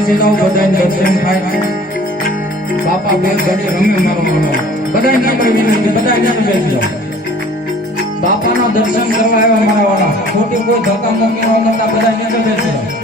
બેસી જાઓ, બધાને દર્શન થાય. બાપા બે ઘડી રમે મારો માનો. બધાને આપણે વિનંતી, બધા ત્યાં બેસી જાઓ. બાપાના દર્શન કરવા આવ્યા મારા વાળા. ખોટી કોઈ ધક્કા મુક્કી ન કરતા બધા ત્યાં બેસી જાઓ.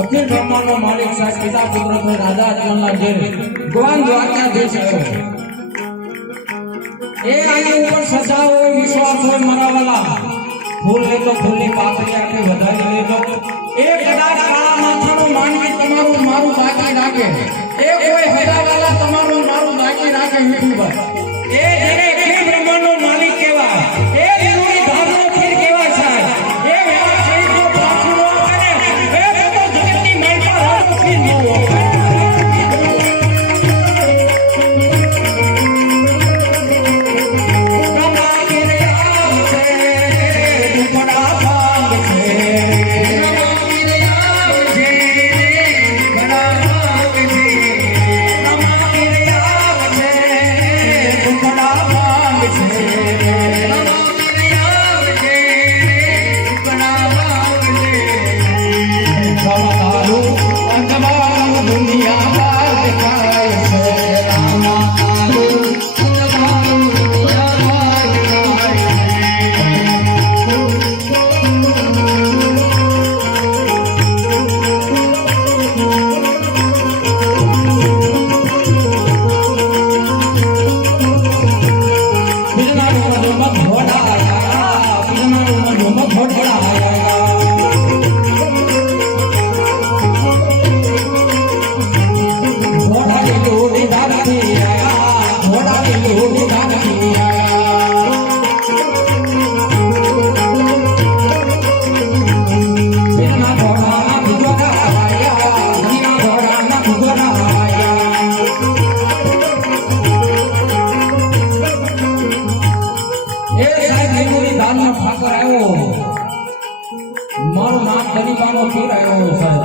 અખિલ બ્રહ્માંડનો માલિક સાહેબ પિતા પુત્ર રાજા અજમલના ઘેર ભગવાન દ્વારકાધીશ આવ્યો. એ આની ઉપર સજા હોય, વિશ્વાસ હોય મરાવાલા. ફૂલ લેતો ફૂલની પાકડી આખી વધારી લેતો. એ કદાચ કાળા માથાનું માનવી તમારું મારું બાકી રાખે. એ કોઈ હજાવાલા તમારું મારું બાકી રાખે. વિઠુભાઈ એ જેને અખિલ બ્રહ્માંડનો માલિક કહેવાય, એ જેની ધારનો ફીર કહેવાય સાહેબ. એ વેલા ફીરનો પાછું ન કરે, એ તો જગતની માલપા રાડો ફીર ન હોય. મારું નામ ગરીબાનો પીર આવ્યો સાહેબ.